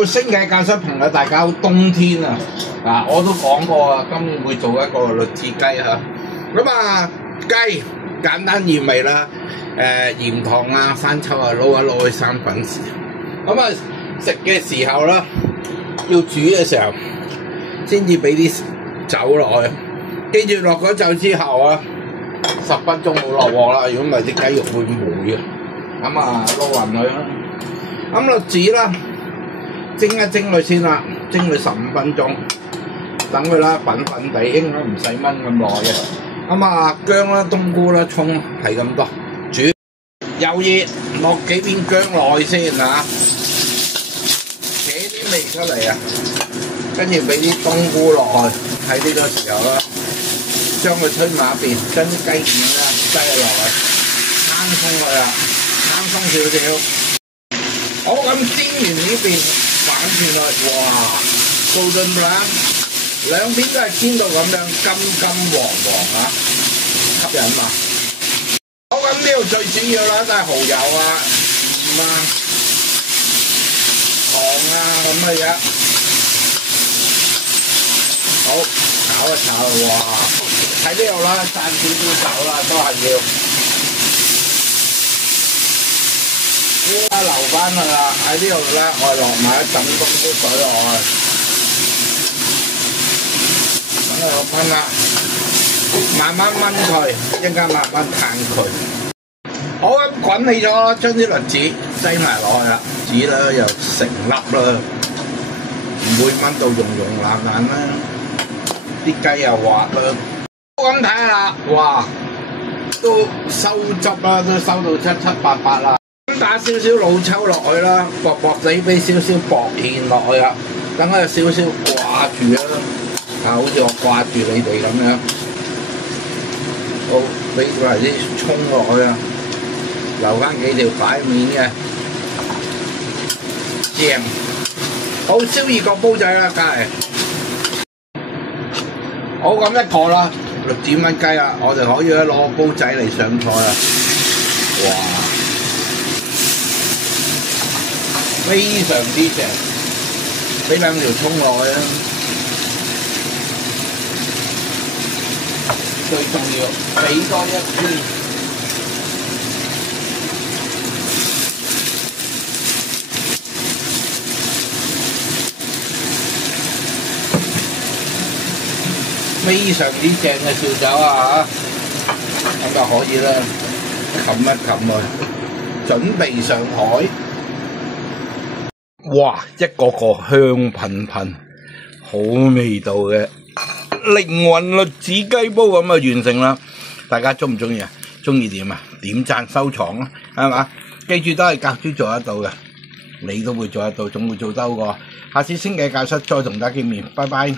Hello， 星際教室朋友，大家好！冬天啊，我都講過啊，今年會做一個栗子雞嚇。咁啊，雞簡單易味啦，鹽糖啊、生抽啊，撈一撈去生粉絲。咁啊，食嘅時候啦，要煮嘅時候先至俾啲酒落去。記住落咗酒之後啊，10分鐘冇落鑊啦，如果唔係啲雞肉會霉嘅。咁啊，撈勻佢啦。咁栗子啦。蒸一蒸佢先啦，蒸佢15分鐘，等佢啦粉粉地，應該唔使燜咁耐嘅。咁啊薑啦、冬菇啦、葱係咁多，煮油熱落幾片薑落去先嚇，扯啲味出嚟啊，跟住俾啲冬菇落去，喺呢個時候啦，將佢推埋一邊，將啲雞片啦擠落去，攤鬆佢啦，攤鬆少少，好咁煎完呢邊。反轉落，哇 ！Golden brown， 兩邊都係煎到咁樣金黃啊，吸引嘛！好咁呢度最主要啦，都係蠔油啊、鹽啊、糖啊咁嘅嘢。好，炒一炒，哇！喺呢度啦，散少少酒啦，都係要。留翻佢啦，喺呢度咧，我落埋一陣冬菇水落去，等佢噴啦，慢慢燜佢，一陣間慢慢彈佢。好咁滾起咗，將啲栗子擠埋落去啦，子咧又成粒啦，唔會燜到溶爛啦，啲雞又滑啦。好咁睇下啦，哇，都收汁啦，都收到七七八八啦。打少少老抽落去啦，薄薄地俾少少薄芡落去啦，等佢有少少掛住啦，好似我掛住你哋咁樣。好，俾埋啲葱落去啊，留翻幾條擺面嘅醬。好，燒熱個煲仔啦，梗係。好咁一個啦，栗子燜雞啦，我哋可以攞個煲仔嚟上菜啦。哇！非常之正，俾兩條葱落去啦。最重要，俾多一啲非常之正嘅紹酒啊！咁就可以啦，冚一冚佢，準備上台。哇！一個個香噴噴，好味道嘅靈魂栗子雞煲咁啊完成啦！大家鍾唔鍾意啊？鍾意點啊？點讚收藏啊，係嘛？記住都係格豬做得到嘅，你都會做得到，總會做得過。下次星際教室再同大家見面，拜拜。